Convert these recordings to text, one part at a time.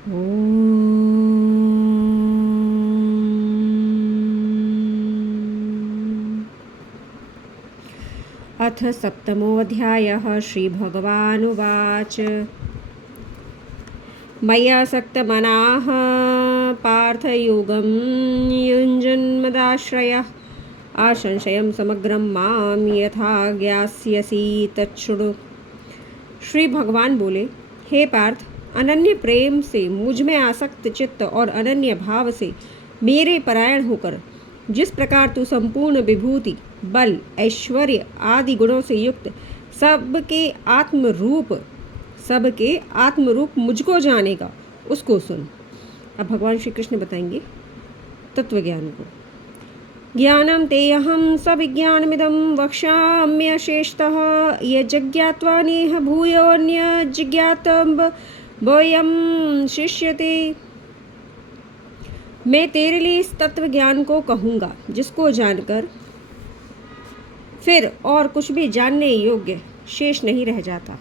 अथ सप्तमोऽध्यायः। श्रीभगवानुवाच मय्यासक्तमनाः पार्थयोगं युञ्जन्मदाश्रयः असंशयं समग्रं मां यथा ज्ञास्यसि तच्छृणु। श्री भगवान बोले, हे पार्थ, अनन्य प्रेम से मुझ में आसक्त चित्त और अनन्य भाव से मेरे परायण होकर जिस प्रकार तू संपूर्ण विभूति, बल, ऐश्वर्य आदि गुणों से युक्त सबके आत्मरूप मुझको जानेगा, उसको सुन। अब भगवान श्री कृष्ण बताएंगे तत्व ज्ञान को। ज्ञानम तेऽहं सविज्ञानमिदं वक्ष्याम्यशेषतः यज्ञात्वा नेह भूयोऽन्य जिज्ञातं वयं शिष्यते। मैं तेरे लिए इस तत्व ज्ञान को कहूँगा जिसको जानकर फिर और कुछ भी जानने योग्य शेष नहीं रह जाता।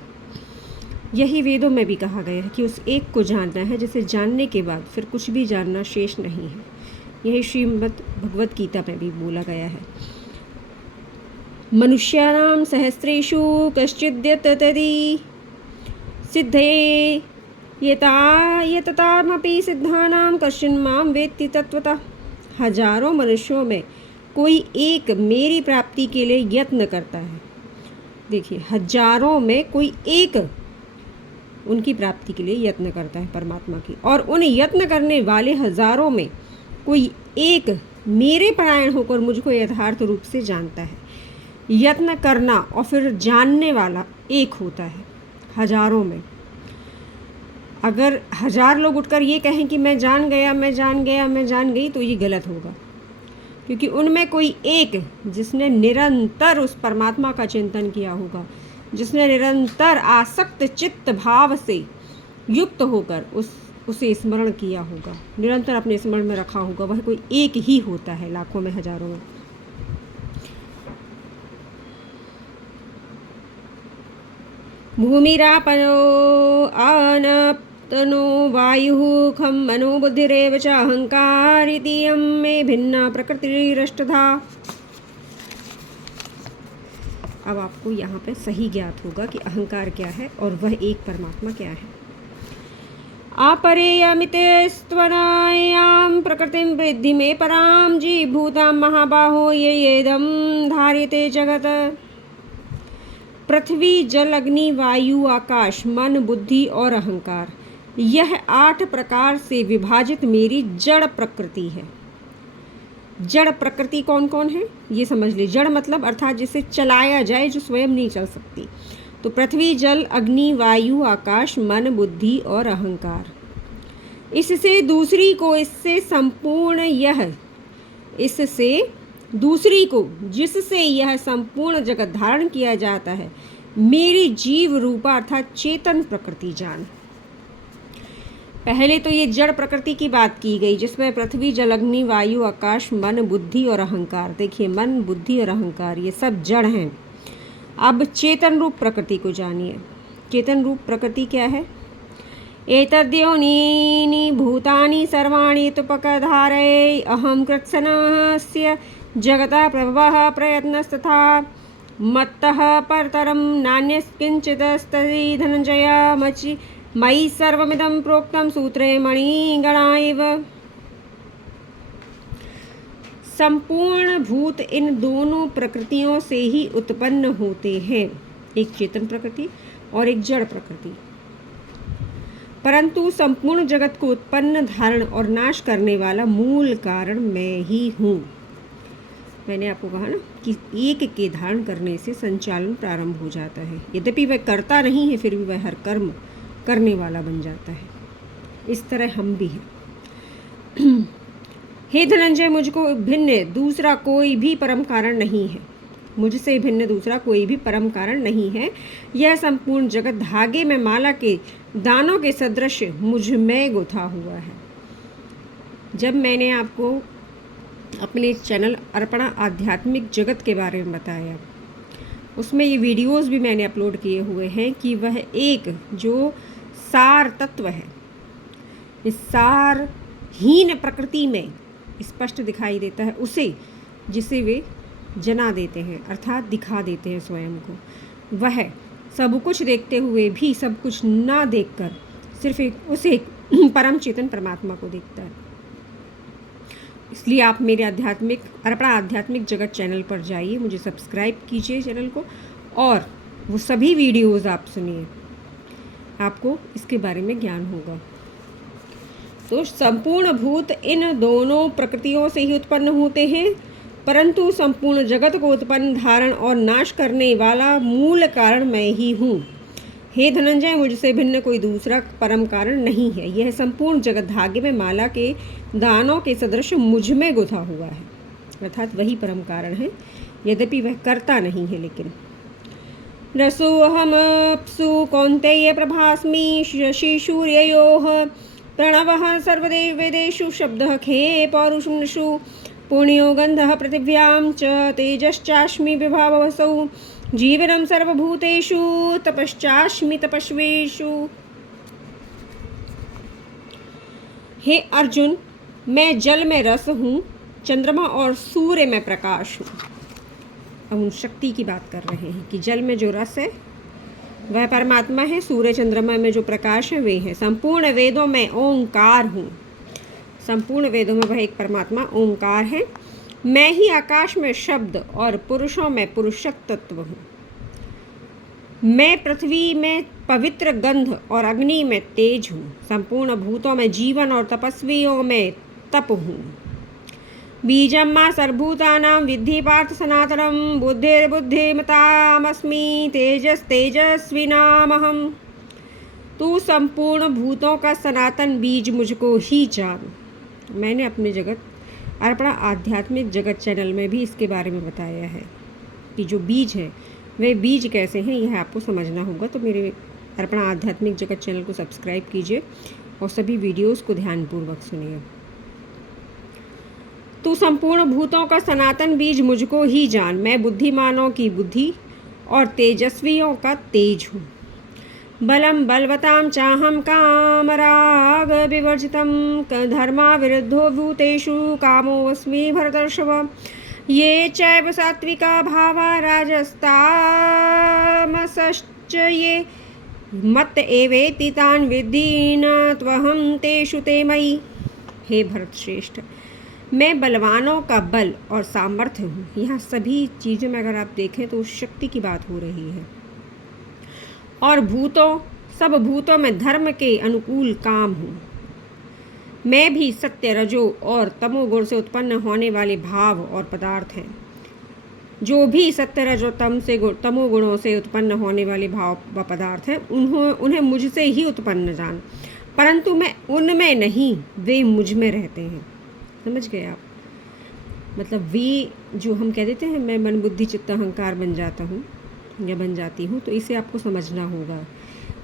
यही वेदों में भी कहा गया है कि उस एक को जानना है जिसे जानने के बाद फिर कुछ भी जानना शेष नहीं है। यही श्रीमद् भगवत गीता में भी बोला गया है। मनुष्याणां सहस्रेषु कश्चिद्यतति सिद्धये यततामपि सिद्धानां कश्चिन् मां वेत्ति तत्वतः। हजारों मनुष्यों में कोई एक मेरी प्राप्ति के लिए यत्न करता है। देखिए, हजारों में कोई एक उनकी प्राप्ति के लिए यत्न करता है परमात्मा की, और उन यत्न करने वाले हजारों में कोई एक मेरे परायण होकर मुझको यथार्थ रूप से जानता है। यत्न करना और फिर जानने वाला एक होता है हजारों में। अगर हजार लोग उठकर ये कहें कि मैं जान गया, मैं जान गया, मैं जान गई, तो ये गलत होगा, क्योंकि उनमें कोई एक जिसने निरंतर उस परमात्मा का चिंतन किया होगा, जिसने निरंतर आसक्त चित्त भाव से युक्त होकर उसे स्मरण किया होगा, निरंतर अपने स्मरण में रखा होगा, वह कोई एक ही होता है लाखों में, हजारों में। भूमिरापनो आनप्तनो वायुः खं मनो बुद्धिरेव च अहंकार इति यं मे भिन्ना प्रकृतिरष्टधा। अब आपको यहाँ पे सही ज्ञात होगा कि अहंकार क्या है और वह एक परमात्मा क्या है। अपरेयमितेस्त्वनायां प्रकृतिं वृद्धि में परां जीभूतां महाबाहो ये येदं धार्यते जगत। पृथ्वी, जल, अग्नि, वायु, आकाश, मन, बुद्धि और अहंकार, यह 8 प्रकार से विभाजित मेरी जड़ प्रकृति है। जड़ प्रकृति कौन कौन है ये समझ लीजिए। जड़ मतलब अर्थात जिसे चलाया जाए, जो स्वयं नहीं चल सकती। तो पृथ्वी, जल, अग्नि, वायु, आकाश, मन, बुद्धि और अहंकार। इससे दूसरी को, जिससे यह संपूर्ण जगत धारण किया जाता है, मेरी जीव रूपा अर्थात चेतन प्रकृति जान। पहले तो ये जड़ प्रकृति की बात की गई, जिसमें पृथ्वी, जल, अग्नि, वायु, आकाश, मन, बुद्धि और अहंकार। देखिए, मन, बुद्धि और अहंकार ये सब जड़ हैं। अब चेतन रूप प्रकृति को जानिए। चेतन रूप प्रकृति क्या है? एतद्योनीनि भूतानि सर्वाणि तुपकधारये अहं कृत्स्नस्य जगतः प्रभवः प्रयत्नस्तथा मत्तः परतरं नान्यत्किंचिदस्ति धनंजय मयि सर्वमिदं प्रोक्तं सूत्रे मणिगणा इव। संपूर्ण भूत इन दोनों प्रकृतियों से ही उत्पन्न होते हैं, एक चेतन प्रकृति और एक जड़ प्रकृति। परंतु संपूर्ण जगत को उत्पन्न, धारण और नाश करने वाला मूल कारण मैं ही हूँ। मैंने आपको कहा ना कि एक के धारण करने से संचालन प्रारंभ हो जाता है। यद्यपि वह करता नहीं है, फिर भी वह हर कर्म करने वाला बन जाता है। इस तरह हम भी हैं। हे धनंजय, मुझको भिन्न दूसरा कोई भी परम कारण नहीं है। मुझसे भिन्न दूसरा कोई भी परम कारण नहीं है। यह संपूर्ण जगत धागे में माला के दानों के सदृश मुझ में गुथा हुआ है। जब मैंने आपको अपने चैनल अर्पणा आध्यात्मिक जगत के बारे में बताया, उसमें ये वीडियोस भी मैंने अपलोड किए हुए हैं कि वह एक जो सार तत्व है, इस सारहीन प्रकृति में स्पष्ट दिखाई देता है उसे जिसे वे जना देते हैं, अर्थात दिखा देते हैं स्वयं को। वह सब कुछ देखते हुए भी सब कुछ ना देखकर सिर्फ उसे परम चेतन परमात्मा को देखता है। इसलिए आप मेरे अर्पणा आध्यात्मिक जगत चैनल पर जाइए, मुझे सब्सक्राइब कीजिए चैनल को, और वो सभी वीडियोज़ आप सुनिए, आपको इसके बारे में ज्ञान होगा। तो संपूर्ण भूत इन दोनों प्रकृतियों से ही उत्पन्न होते हैं, परंतु संपूर्ण जगत को उत्पन्न, धारण और नाश करने वाला मूल कारण मैं ही हूँ। हे धनंजय, मुझसे भिन्न कोई दूसरा परम कारण नहीं है। यह संपूर्ण जगत धागे में माला के दानों के सदृश मुझ में गुथा हुआ है, अर्थात वही परम कारण है, यद्यपि वह करता नहीं है। लेकिन रसोऽहमप्सु कौन्तेय प्रभास्मि शशि सूर्ययोः प्रणवः सर्वदेव वेदेषु शब्दः खे पौरुषु पुण्यो गन्धः पृथिव्यां च तेजश्चास्मि विभावसौ जीवनं सर्वभूतेषु तपश्चास्मि तपस्वेषु। हे अर्जुन, मैं जल में रस हूँ, चंद्रमा और सूर्य में प्रकाश हूँ। अब उन शक्ति की बात कर रहे हैं कि जल में जो रस है वह परमात्मा है, सूर्य चंद्रमा में जो प्रकाश है वे हैं। संपूर्ण वेदों में ओंकार हूँ, संपूर्ण वेदों में वह एक परमात्मा ओंकार है। मैं ही आकाश में शब्द और पुरुषों में पुरुषक तत्व हूँ। मैं पृथ्वी में पवित्र गंध और अग्नि में तेज हूँ। संपूर्ण भूतों में जीवन और तपस्वियों में तप हूँ। बीजम मां सर्वभूतानां विद्धि पार्थ सनातनम बुद्धिर्बुद्धिमतामस्मि तेजस्विनामहम्। तू संपूर्ण भूतों का सनातन बीज मुझको ही जान। मैंने अपने अर्पणा आध्यात्मिक जगत चैनल में भी इसके बारे में बताया है कि जो बीज है वे बीज कैसे हैं, यह आपको समझना होगा। तो मेरे अर्पणा आध्यात्मिक जगत चैनल को सब्सक्राइब कीजिए और सभी वीडियोस को ध्यानपूर्वक सुनिए। तू संपूर्ण भूतों का सनातन बीज मुझको ही जान। मैं बुद्धिमानों की बुद्धि और तेजस्वियों का तेज हूँ। बलम बलवतां चाहम कामराग विवर्जितम धर्मा विरुद्धो भूतेषु कामोऽस्मि भरतर्षभ। ये चैव सात्विका भावा राजस्तामसश्च ये मत एवेति तान् विद्धि न त्वहं तेषु ते मयि। हे भरत श्रेष्ठ, मैं बलवानों का बल और सामर्थ्य हूँ। यहाँ सभी चीज़ों में अगर आप देखें तो शक्ति की बात हो रही है। और सब भूतों में धर्म के अनुकूल काम हूँ। मैं भी सत्य, रजो और तमोगुण से उत्पन्न होने वाले भाव और पदार्थ हैं। जो भी सत्य, रजो तमोगुणों से उत्पन्न होने वाले भाव व पदार्थ हैं उन्हें मुझसे ही उत्पन्न जान, परंतु मैं उनमें नहीं, वे मुझ में रहते हैं। समझ गए आप? मतलब वे जो हम कह देते हैं मैं मन बुद्धि चित्त अहंकार बन जाता हूँ या बन जाती हूँ, तो इसे आपको समझना होगा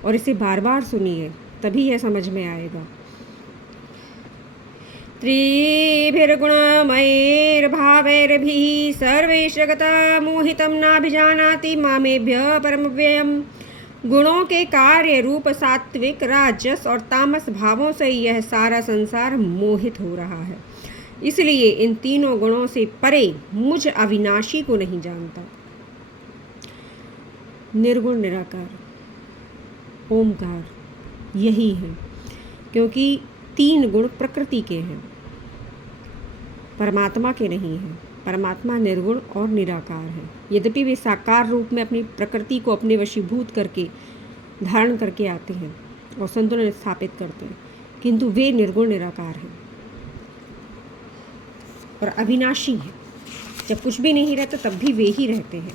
और इसे बार बार सुनिए, तभी यह समझ में आएगा। त्रिभिर्गुणमयैर्भावैर्भिः सर्वैश्च गतः मोहितं नाभिजानाति मामेभ्यः परमव्ययम्। गुणों के कार्य रूप सात्विक, राजस और तामस भावों से यह सारा संसार मोहित हो रहा है, इसलिए इन तीनों गुणों से परे मुझ अविनाशी को नहीं जानता। निर्गुण निराकार ओमकार यही है, क्योंकि तीन गुण प्रकृति के हैं, परमात्मा के नहीं हैं। परमात्मा निर्गुण और निराकार है। यद्यपि वे साकार रूप में अपनी प्रकृति को अपने वशीभूत करके धारण करके आते हैं और संतुलन स्थापित करते हैं, किंतु वे निर्गुण निराकार हैं और अविनाशी हैं। जब कुछ भी नहीं रहता तब भी वे ही रहते हैं।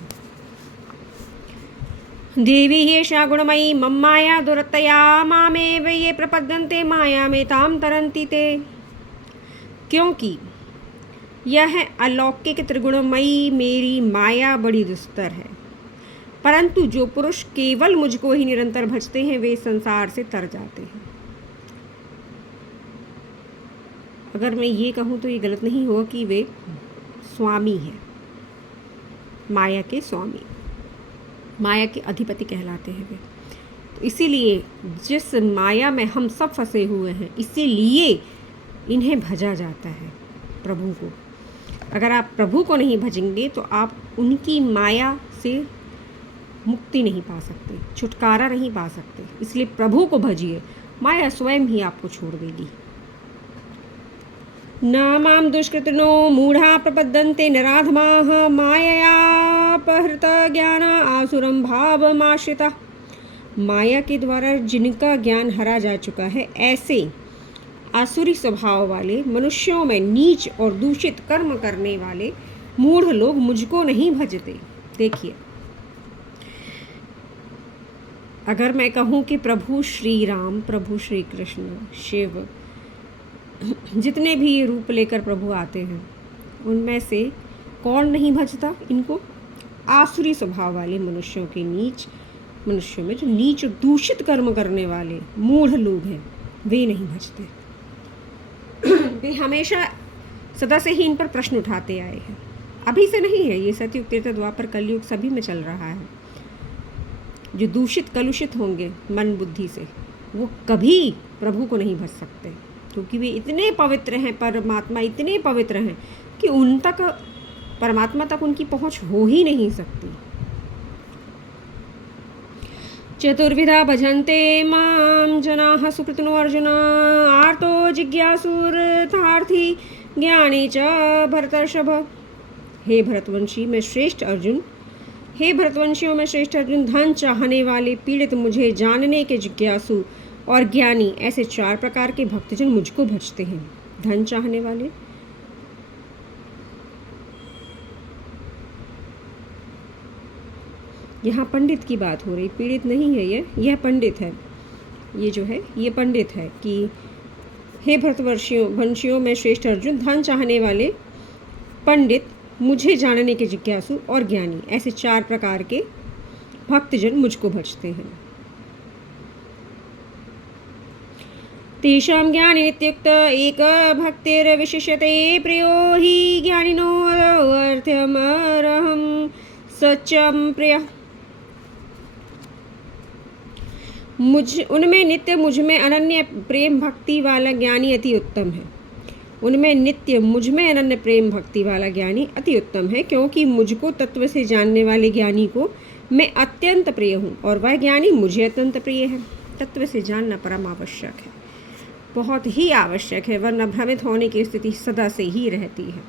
देवी येषा गुणमयी मम माया दुरतया मामेव ये प्रपद्यन्ते माया में ताम तरन्ति ते। क्योंकि यह अलौकिक त्रिगुणमयी मेरी माया बड़ी दुस्तर है, परंतु जो पुरुष केवल मुझको ही निरंतर भजते हैं वे संसार से तर जाते हैं। अगर मैं ये कहूँ तो ये गलत नहीं होगा कि वे स्वामी हैं, माया के स्वामी, माया के अधिपति कहलाते हैं वे। तो इसीलिए जिस माया में हम सब फंसे हुए हैं, इसीलिए इन्हें भजा जाता है, प्रभु को। अगर आप प्रभु को नहीं भजेंगे तो आप उनकी माया से मुक्ति नहीं पा सकते, छुटकारा नहीं पा सकते। इसलिए प्रभु को भजिए, माया स्वयं ही आपको छोड़ देगी। न मां दुष्कृतिनो मूढ़ा प्रपद्यन्ते नराधमाः माययापहृत ज्ञान आसुरं भावमाश्रिता। माया के द्वारा जिनका ज्ञान हरा जा चुका है, ऐसे आसुरी स्वभाव वाले मनुष्यों में नीच और दूषित कर्म करने वाले मूढ़ लोग मुझको नहीं भजते। देखिए, अगर मैं कहूँ कि प्रभु श्री राम, प्रभु श्री कृष्ण, शिव, जितने भी रूप लेकर प्रभु आते हैं, उनमें से कौन नहीं भजता इनको? आसुरी स्वभाव वाले मनुष्यों के, नीच मनुष्यों में जो नीच और दूषित कर्म करने वाले मूढ़ लोग हैं, वे नहीं भजते। वे हमेशा सदा से ही इन पर प्रश्न उठाते आए हैं। अभी से नहीं है, ये सतयुग, त्रेता, द्वापर, कलयुग सभी में चल रहा है। जो दूषित कलुषित होंगे मन बुद्धि से, वो कभी प्रभु को नहीं भज सकते, क्योंकि वे इतने पवित्र हैं, परमात्मा इतने पवित्र हैं कि उन तक, परमात्मा तक उनकी पहुंच हो ही नहीं सकती। चतुर्विधा भजन्ते मां जनाः सुकृतिनो अर्जुन, आर्तो जिज्ञासुरथार्थी ज्ञानी च भरतर्षभ। हे भरतवंशी में श्रेष्ठ अर्जुन, हे भरतवंशियों में श्रेष्ठ अर्जुन, धन चाहने वाले, पीड़ित, मुझे जानने के जिज्ञासु और ज्ञानी, ऐसे 4 प्रकार के भक्तजन मुझको भजते हैं। धन चाहने वाले, यहाँ पंडित की बात हो रही, पीड़ित नहीं है यह पंडित है। ये जो है ये पंडित है कि हे भरतवंशियों में श्रेष्ठ अर्जुन, धन चाहने वाले, पंडित, मुझे जानने के जिज्ञासु और ज्ञानी, ऐसे 4 प्रकार के भक्तजन मुझको भजते हैं। तेषां ज्ञानी नित्युक्त एक भक्तिर्विशिष्यते, प्रियो हि ज्ञानिनो अर्थमर्हं सच्चं प्रियः। उनमें नित्य मुझ में अनन्य प्रेम भक्ति वाला ज्ञानी अति उत्तम है। उनमें नित्य मुझ में अनन्य प्रेम भक्ति वाला ज्ञानी अति उत्तम है, क्योंकि मुझको तत्व से जानने वाले ज्ञानी को मैं अत्यंत प्रिय हूँ और वह ज्ञानी मुझे अत्यंत प्रिय है। तत्व से जानना परम आवश्यक है, बहुत ही आवश्यक है, वरना भ्रमित होने की स्थिति सदा से ही रहती है।